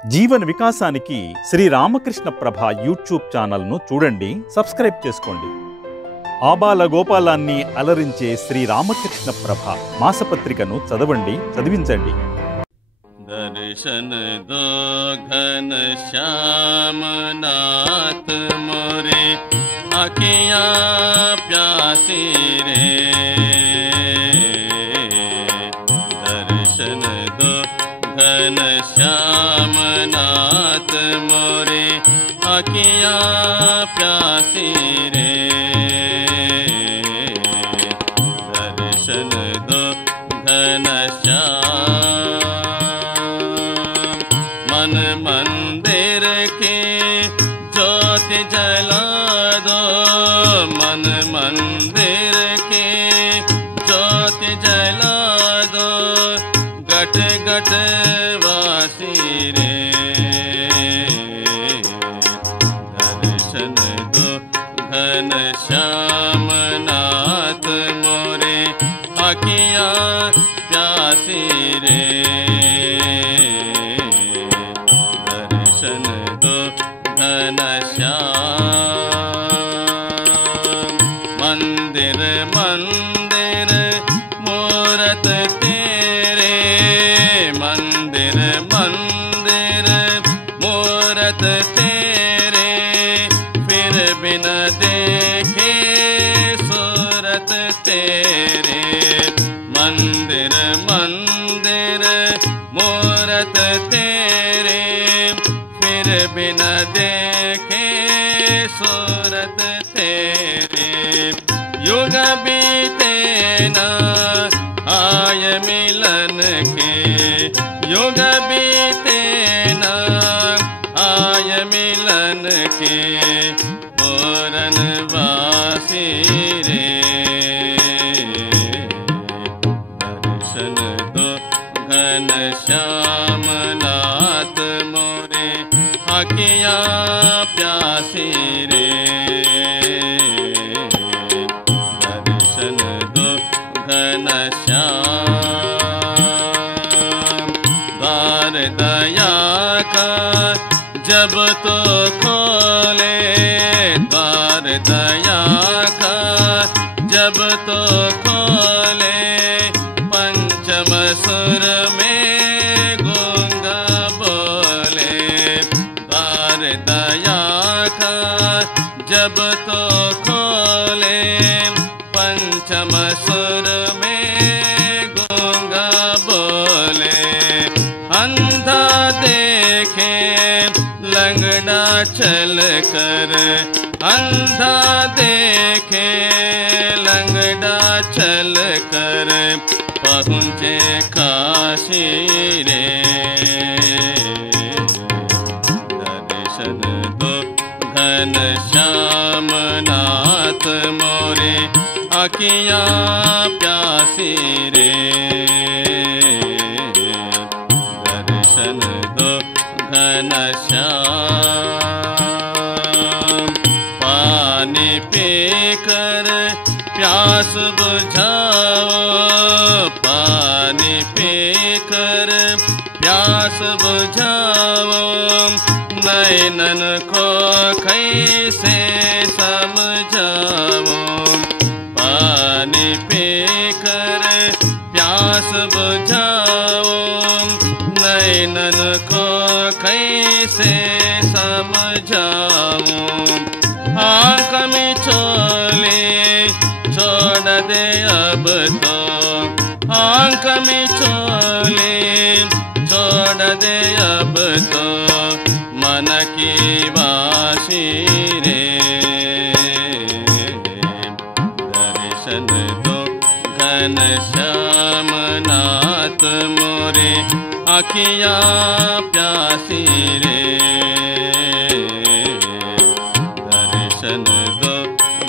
జీవన వికాసానికి శ్రీ రామకృష్ణ ప్రభ యూట్యూబ్ ఛానల్ను చూడండి, సబ్స్క్రైబ్ చేసుకోండి. ఆబాల గోపాలాన్ని అలరించే శ్రీ రామకృష్ణ ప్రభ మాసపత్రికను చదవండి, చదివించండి. दर्शन दो घन श्याम नाथ मोरे, आँखियाँ प्यासी रे. दर्शन दो घन श्याम नाथ मोरे, आँखियाँ प्यासी रे. दर्शन दो घन श्याम मन मंदिर के ज्योति जला दो, मन मंदिर के ज्योति जला दो, गट गट वासी रे. दर्शन दो घन श्याम नाथ मोरे, आँखियाँ प्यासी रे. मंदिर मंदिर मूरत तेरे, मंदिर मंदिर मूरत तेरे, फिर बिन देखे सूरत तेरे. मंदिर मंदिर मूरत तेरे, फिर बिन देखे सूरत तेरे. युग बीते न आय मिलन के, युग बीते न आय मिलन के, पूरन वासी रे. दर्शन दो घन श्याम नाथ मोरे, आँखियाँ प्यासी रे. दर्शन दो घन श्याम द्वार दया का जब तो खोले, द्वार दया का जब तो खोले, पंचम सुर में गूंगा बोले. द्वार दया का जब तो खोले, पंचम सुर में गूंगा बोले. अंधा देखे लंगड़ा चल कर, अंधा देखे लंगड़ा चल कर, पहुँचे काशी रे. दर्शन दो घन श्याम नाथ मोरे, आँखियाँ प्यासी रे. दर्शन दो घन श्याम पानी पीकर प्यास बुझाओ, पानी पीकर प्यास बुझाओ, नैनन को कैसे समझाओ. पानी पीकर प्यास बुझाओ, नैनन को कैसे समझाओ. आँख में चोले छोड़ दे अब तो, आँख में चोले छोड़ दे अब तो, मन की वासी रे. दर्शन दो घन श्याम नाथ मोरे, आँखियाँ प्यासी रे. दर्शन दो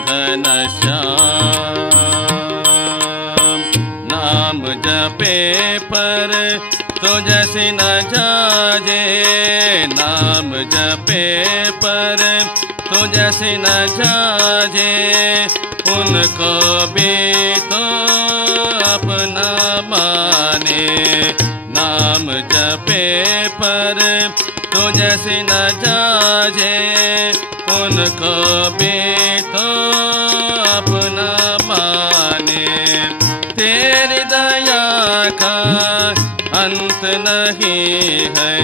घन श्याम नाम जपे पर तो जैसे न जाजे, नाम जपे पर तो जैसे न जाजे, उनको भी तो अपना माने. नाम जपे पर तुझसे न जाजे, उनको भी तो अपना माने। तेरी दया का अंत नहीं है,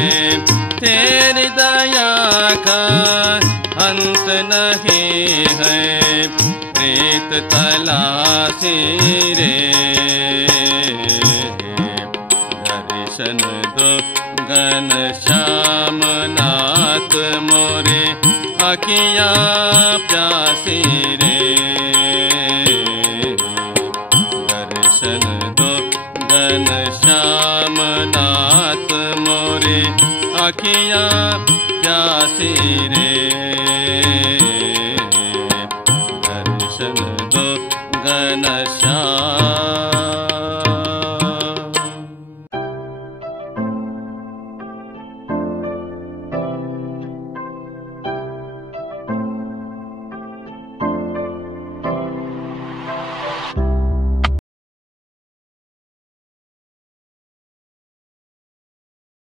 तेरी दया का अंत नहीं है। प्रीत तलाशी रे, दर्शन दो घनश्याम नाथ मोरे, अखियाँ प्यासी रे। दर्शन दो घनश्याम नाथ मोरे, अखियाँ प्यासी रे।